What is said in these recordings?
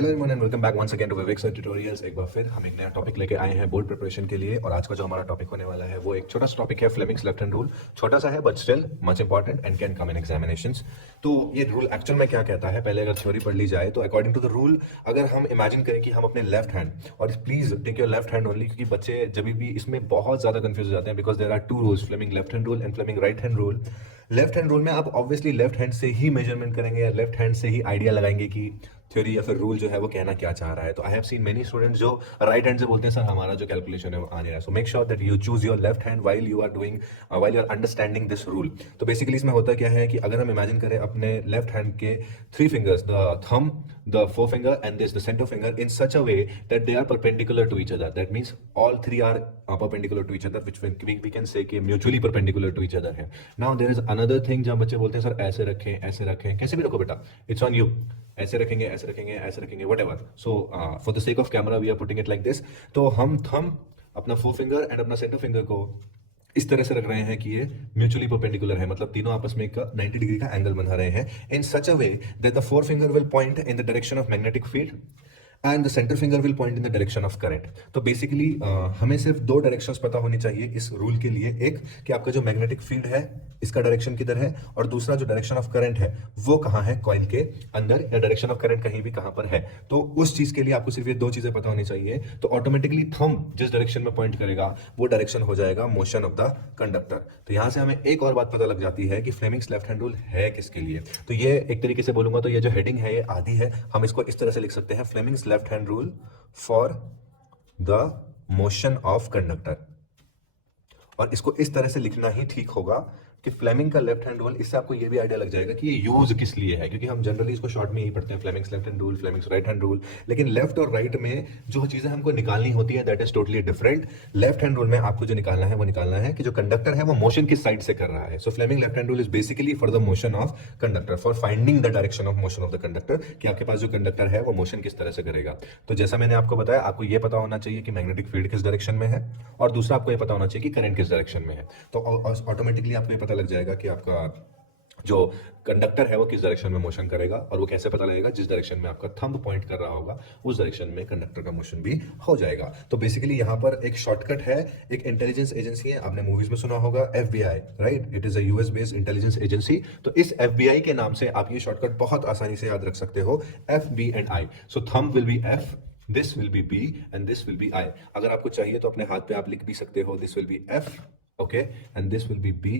Hello everyone and welcome back once again to Vivek sir tutorials. एक बार फिर हम एक नया टॉपिक लेके आए हैं बोर्ड प्रिपरेशन के लिए। और आज का जो हमारा टॉपिक होने वाला है वो एक छोटा सा टॉपिक है, फ्लेमिंग्स लेफ्ट हैंड रूल। छोटा सा है but still much important and can come in examinations. तो ये रूल एक्चुअल में क्या कहता है, पहले अगर थ्योरी पढ़ ली जाए तो अकॉर्डिंग टू द रूल अगर हम इमेजिन करें कि हम अपने लेफ्ट हैंड, और please take your left hand only, क्योंकि बच्चे जब भी इसमें बहुत ज्यादा कंफ्यूज हो जाते हैं because there are two rules, Fleming left hand rule and Fleming right hand rule. Left hand rule में आप ऑब्वियसली लेफ्ट हैंड से ही मेजरमेंट करेंगे या लेफ्ट हैंड से ही आइडिया लगाएंगे कि थ्योरी या फिर रूल जो है वो कहना क्या चाह रहा है। तो I have seen many students जो राइट हैंड से बोलते हैं सर हमारा जो कैलकुलेशन है वो आ नहीं रहा है। So make sure that you choose your left hand while you are doing, while you are understanding this rule. तो बेसिकली इसमें होता क्या है कि अगर हम इमेजिन करें अपने लेफ्ट हैंड के three fingers, the thumb, the forefinger and this the centre finger, in such a way that they are perpendicular to each other. That means all three are perpendicular to each other, which we can say कि mutually perpendicular to each other है। Now there is another thing जहां बच्चे बोलते हैं sir ऐसे रखें, कैसे भी रखो बेटा, इट्स ऑन यू, ऐसे रखेंगे ऐसे रखेंगे ऐसे रखेंगे whatever. So for the sake of camera we are putting it like this. तो हम थंब, अपना फोर फिंगर एंड अपना सेंटर फिंगर को इस तरह से रख रहे हैं कि ये म्यूचुअली परपेंडिकुलर है, मतलब तीनों आपस में एक 90 डिग्री का एंगल बना रहे हैं in such a way that the four finger will point in the direction of magnetic field and the centre finger will point in the direction of current. तो बेसिकली हमें सिर्फ दो डायरेक्शंस पता होनी चाहिए इस रूल के लिए, एक कि आपका जो मैग्नेटिक फील्ड है इसका डायरेक्शन किधर है, और दूसरा जो डायरेक्शन ऑफ करंट है वो कहाँ है कॉइल के अंदर, या डायरेक्शन ऑफ करंट कहीं भी कहाँ पर है। तो उस चीज के लिए आपको सिर्फ ये दो चीजें पता होनी चाहिए। तो ऑटोमेटिकली थंब जिस डायरेक्शन में पॉइंट करेगा वो डायरेक्शन हो जाएगा मोशन ऑफ द कंडक्टर। तो यहां से हमें एक और बात पता लग जाती है कि फ्लेमिंग्स लेफ्ट हैंड रूल है किसके लिए। तो ये एक तरीके से बोलूंगा तो ये जो हेडिंग है ये आधी है, हम इसको इस तरह से लिख सकते हैं, Fleming's left hand rule for the motion of conductor. और इसको इस तरह से लिखना ही ठीक होगा कि फ्लेमिंग का लेफ्ट हैंड रूल। इससे आपको ये भी आइडिया लग जाएगा कि ये यूज किस लिए है, क्योंकि हम जनरली इसको शॉर्ट में ही पढ़ते हैं, Fleming's left hand rule, Fleming's right hand rule. लेकिन लेफ्ट और राइट में जो चीजें हमको निकालनी होती है that is totally different. Left hand rule में आपको जो निकालना है वो निकालना है कि जो कंडक्टर है वो मोशन किस साइड से कर रहा है। So Fleming left hand rule is basically for the motion of conductor, for finding the direction of motion of the conductor, कि आपके पास जो कंडक्टर है वो मोशन किस तरह से करेगा। तो जैसा मैंने आपको बताया, आपको ये पता होना चाहिए कि मैग्नेटिक फील्ड किस डायरेक्शन में है, और दूसरा आपको ये पता होना चाहिए कि करंट किस डायरेक्शन में है। तो ऑटोमेटिकली आपको ये पता लग जाएगा कि आपका जो कंडक्टर है वो किस डायरेक्शन में मोशन करेगा। और वो कैसे पता लगेगा, जिस डायरेक्शन में आपका थंब पॉइंट कर रहा होगा उस डायरेक्शन में कंडक्टर का मोशन भी हो जाएगा। तो बेसिकली यहाँ पर एक शॉर्टकट है, एक इंटेलिजेंस एजेंसी है, आपने मूवीज में सुना होगा FBI, right, it is a US based intelligence agency. तो इस FBI के नाम से आप ये शॉर्टकट बहुत आसानी से याद रख सकते हो, FB and I। So thumb will be F, this will be B and this will be I। अगर आपको चाहिए तो अपने हाथ पे आप लिख भी सकते हो, this will be F, okay, and this will be B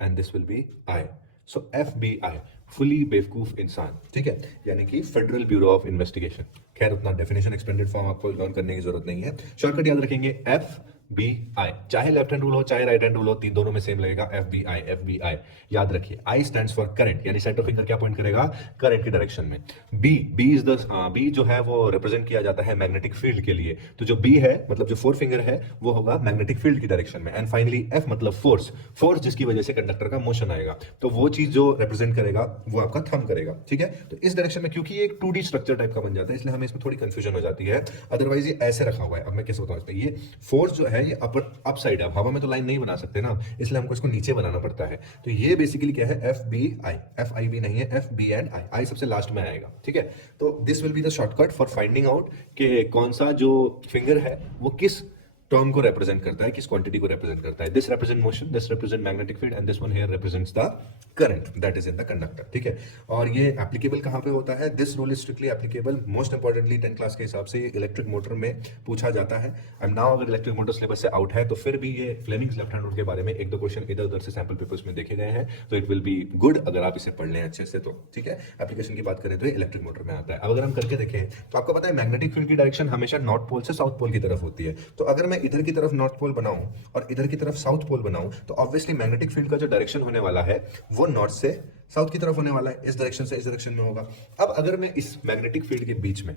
and this will be I। So FBI, fully बेवकूफ इंसान, ठीक है, यानी कि फेडरल ब्यूरो ऑफ इन्वेस्टिगेशन। खैर उतना डेफिनेशन एक्सपेंडेड फॉर्म आपको लर्न करने की जरूरत नहीं है, शॉर्टकट याद रखेंगे FBI। चाहे लेफ्ट हैंड रूल हो चाहे राइट हैंड रूल हो, तीन दोनों में सेम लगेगा, FBI याद रखिए। I स्टैंड्स फॉर करंट, यानी सेंटर फिंगर क्या पॉइंट करेगा, करंट की डायरेक्शन में। B जो है वो रिप्रेजेंट किया जाता है मैग्नेटिक फील्ड के लिए। तो जो B है मतलब जो फोर फिंगर है वो होगा मैग्नेटिक फील्ड की डायरेक्शन में। एंड फाइनली F मतलब फोर्स जिसकी वजह से कंडक्टर का मोशन आएगा। तो वो चीज जो रिप्रेजेंट करेगा वो आपका थंब करेगा, ठीक है। तो इस डायरेक्शन में, क्योंकि ये एक 2D स्ट्रक्चर टाइप का बन जाता है, इसलिए हमें इसमें थोड़ी कंफ्यूजन हो जाती है। अदरवाइज ये ऐसे रखा हुआ है। अब मैं कैसे बताऊं, इसमें ये फोर्स जो है ये अपर अप साइड है, हवा में तो लाइन नहीं बना सकते ना, इसलिए हमको इसको नीचे बनाना पड़ता है। तो ये बेसिकली क्या है, FBI, FIB नहीं है, FB एंड I सबसे लास्ट में आएगा, ठीक है। तो this will be the shortcut for finding out कि कौन सा जो फिंगर है वो किस टर्म को रिप्रेजेंट करता है, किस क्वांटिटी को रिप्रेजेंट करता है। This represent motion, this represent magnetic field and this one here represents the current that is in the conductor, ठीक है। और ये एप्लीकेबल कहां पे होता है, this rule is strictly applicable most importantly 10 class के हिसाब से इलेक्ट्रिक मोटर में पूछा जाता है। एंड नाउ अगर इलेक्ट्रिक मोटर सिलेबस से आउट है तो फिर भी ये फ्लेमिंग्स लेफ्ट हैंड रूल के बारे में एक दो क्वेश्चन इधर उधर से सैंपल पेपर्स में देखे गए हैं। तो इट विल बी गुड अगर आप इसे पढ़ लें अच्छे से, तो ठीक है। एप्लीकेशन की बात करें तो इलेक्ट्रिक मोटर में आता है। अब अगर हम करके देखें तो आपको पता है मैग्नेटिक फील्ड की डायरेक्शन हमेशा नॉर्थ पोल से साउथ पोल की तरफ होती है। तो अगर मैं इधर की तरफ नॉर्थ पोल बनाऊं और इधर की तरफ साउथ पोल बनाऊं तो ऑब्वियसली मैग्नेटिक फील्ड का जो डायरेक्शन होने वाला है वो नॉर्थ से साउथ की तरफ होने वाला है, इस डायरेक्शन से इस डायरेक्शन में होगा। अब अगर मैं इस मैग्नेटिक फील्ड के बीच में,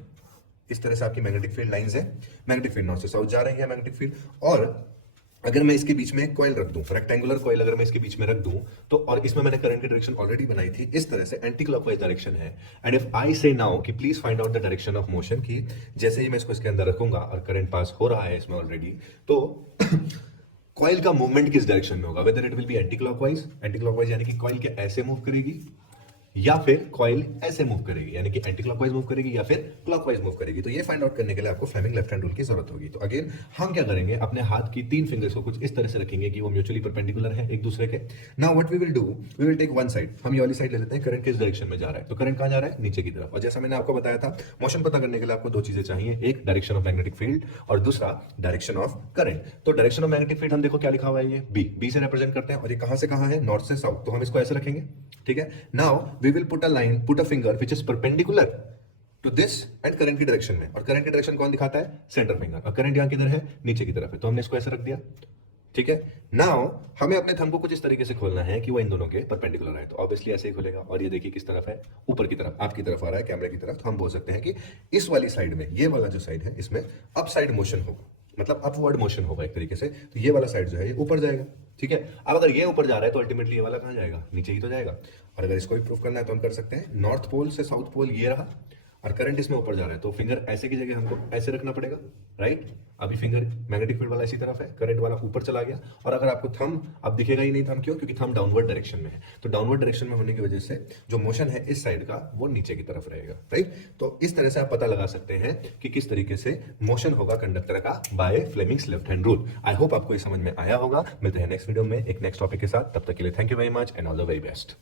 इस तरह से आपकी मैग्नेटिक फील्ड लाइंस है, मैग्नेटिक फील्ड नॉर्थ से साउथ जा रही है मैग्नेटिक फील्ड, और अगर मैं इसके बीच में एक कॉइल रख दूं, रेक्टेंगुलर कॉइल अगर मैं इसके बीच में रख दूं तो, और इसमें मैंने करंट की डायरेक्शन ऑलरेडी बनाई थी, इस तरह से एंटी क्लॉकवाइज डायरेक्शन है। एंड इफ आई से नाउ कि please find out the direction of motion, की जैसे ही मैं इसको इसके अंदर रखूंगा और करंट पास हो रहा है इसमें ऑलरेडी, तो कॉइल का मूवमेंट किस डायरेक्शन में होगा, whether it will be anti clockwise यानी कि कॉइल के ऐसे मूव करेगी, या फिर कॉइल ऐसे मूव करेगी, यानी कि एंटी क्लॉकवाइज मूव करेगी या फिर क्लॉकवाइज मूव करेगी। तो ये फाइंड आउट करने के लिए आपको फ्लेमिंग लेफ्ट हैंड रूल की जरूरत होगी। तो अगेन हम क्या करेंगे, अपने हाथ की 3 फिंगर्स को कुछ इस तरह से रखेंगे कि वो म्यूचुअली परपेंडिकुलर है एक दूसरे के। Now what we will do, we will take one side, हम ये वाली साइड ले लेते हैं। करंट किस डायरेक्शन में जा रहा है, तो करंट कहां जा रहा है, नीचे की तरफ। और जैसा मैंने आपको बताया था, मोशन पता करने के लिए आपको 2 चीजें चाहिए, एक डायरेक्शन ऑफ मैग्नेटिक फील्ड और दूसरा डायरेक्शन ऑफ करंट। तो डायरेक्शन ऑफ मैग्नेटिक फील्ड हम देखो क्या लिखा हुआ है, ये बी से रिप्रेजेंट करते हैं, और ये कहां से कहां है, नॉर्थ से साउथ। तो हम इसको ऐसे रखेंगे, ठीक है। Now we will put a line, put a finger which is perpendicular to this and current की डायरेक्शन में। और करंट की डायरेक्शन कौन दिखाता है, सेंटर फिंगर। और करंट यहां किधर है, नीचे की तरफ है, तो हमने इसको ऐसे रख दिया, ठीक है। नाउ हमें अपने थंब को कुछ इस तरीके से खोलना है कि वो इन दोनों के परपेंडिकुलर है। तो ऑब्वियसली ऐसे ही खुलेगा, और ये देखिए किस तरफ है, ऊपर की तरफ, आपकी तरफ आ रहा है, कैमरे की तरफ। तो हम बोल सकते हैं कि इस वाली साइड में, ये वाला जो साइड है, इसमें अप साइड मोशन होगा, मतलब अपवर्ड मोशन होगा एक तरीके से। तो ये वाला साइड जो है ये ऊपर जाएगा, ठीक है। अब अगर ये ऊपर जा रहा है तो अल्टीमेटली ये वाला कहां जाएगा, नीचे ही तो जाएगा। और अगर इसको भी प्रूव करना है तो हम कर सकते हैं, नॉर्थ पोल से साउथ पोल ये रहा, और करंट इसमें ऊपर जा रहा है, तो फिंगर ऐसे की जगह हमको ऐसे रखना पड़ेगा, राइट। अभी फिंगर मैग्नेटिक फील्ड वाला इसी तरफ है, करंट वाला ऊपर चला गया। और अगर आपको थंब अब दिखेगा ही नहीं, थंब क्यों, क्योंकि थंब डाउनवर्ड डायरेक्शन में है। तो डाउनवर्ड डायरेक्शन में होने की वजह से जो मोशन है इस साइड का वो नीचे की तरफ रहेगा, राइट। तो इस तरह से आप पता लगा सकते हैं कि किस तरीके से मोशन होगा कंडक्टर का by Fleming's left hand rule. I hope आपको ये समझ में आया होगा। मिलते हैं नेक्स्ट वीडियो में एक नेक्स्ट टॉपिक के साथ, तब तक के लिए thank you very much and all the very best.